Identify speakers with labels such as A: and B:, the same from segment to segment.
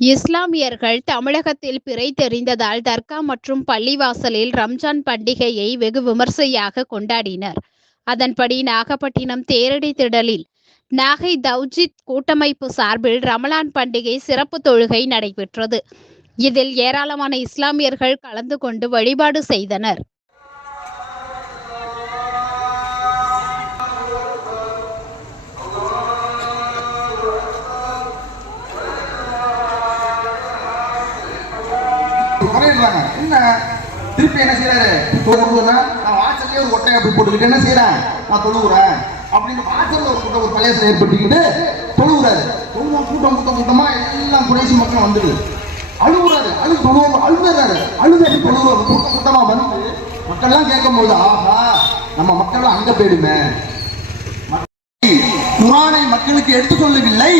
A: இஸ்லாமியர்கள் தமிழகத்தில் பிறை தெரிந்ததால் தர்கா மற்றும் பள்ளிவாசலில் ரம்ஜான் பண்டிகையை வெகு விமர்சையாக கொண்டாடினர். அதன்படி நாகப்பட்டினம் தேரடி திடலில் நாகை தவ்ஜித் கூட்டமைப்பு சார்பில் ரமலான் பண்டிகை சிறப்பு தொழுகை நடைபெற்றது. இதில் ஏராளமான இஸ்லாமியர்கள் கலந்து கொண்டு வழிபாடு செய்தனர்.
B: முறையிடுறாங்க. என்ன? திருப்பி என்ன செய்யறாரு தொழுகுனா நான் வாசல்லே ஒரு ஒட்டையை போய் போட்டுக்கிட்டு என்ன செய்யறேன் நான் தொழுகுறேன் அப்படின்னு வாசல்ல ஒரு கூட்டம் ஒரு பழையசில் ஏற்பட்டுக்கிட்டு தொழுகுறாரு தொழுவம் கூட்டம் கூட்டம் கூட்டமா எல்லாம் குறைசி மக்கள் வந்துடுது. அழுகுறாரு. அழு தொழுவோம் அழுகுறாரு. அழுது தொழுவோம் கூட்டம் கூட்டமா வந்து மக்கள்லாம் கேட்கும்போது ஆஹா நம்ம மக்கள்லாம் அங்க போயிடுமே. குரானை மக்களுக்கு எடுத்து சொல்லவில்லை.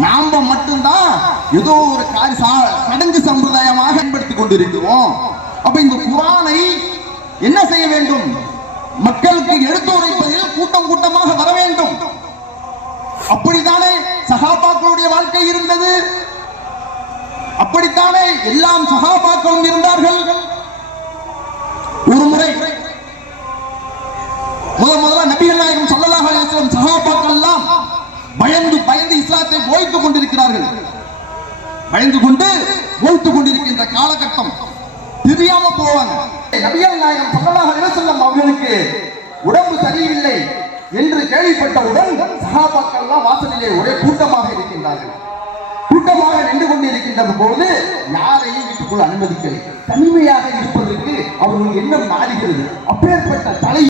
B: நாம மட்டும்தான் ஏதோ ஒரு காரி சா- சடங்கு சம்பிரதாயமாக பயன்படுத்திக் கொண்டிருக்கிறோம். அப்ப இந்த குரானை என்ன செய்ய வேண்டும்? மக்களுக்கு எடுத்துரைப்பதில் கூட்டம் கூட்டமாக வர வேண்டும். அப்படித்தானே சகாபாக்களுடைய வாழ்க்கை இருந்தது? அப்படித்தானே எல்லாம் சகாபாக்களும் இருந்தார்கள்? ஒரு முறை முதல் முதல்ல நபிகள் நாயகம் சொல்லலாக அலைஹி வஸல்லம் எல்லாம் பயந்து பயந்து இஸ்லாத்தை போய்த்துக் கொண்டிருக்கிறார்கள். பயந்து கொண்டு போய்த்துக் கொண்டிருக்கின்ற காலகட்டம் தெரியாம போவாங்க. நபியல் நாயகம் ஸல்லல்லாஹு அலைஹி வஸல்லம் அவர்களுக்கு உடம்பு சரியில்லை என்று கேள்விப்பட்டவுடன் சஹாபாக்கள் எல்லாம் வாசலிலே ஒரே கூட்டமாக இருக்கின்றார்கள். கூட்டமாக நின்று கொண்டிருக்கின்ற போது யாரையும் வீட்டுக்குள் அனுமதிக்கவில்லை தனிமையாக இருப்பதற்கு அவர்கள் எண்ணம் மாறுகிறது. அப்பேற்பட்ட தலை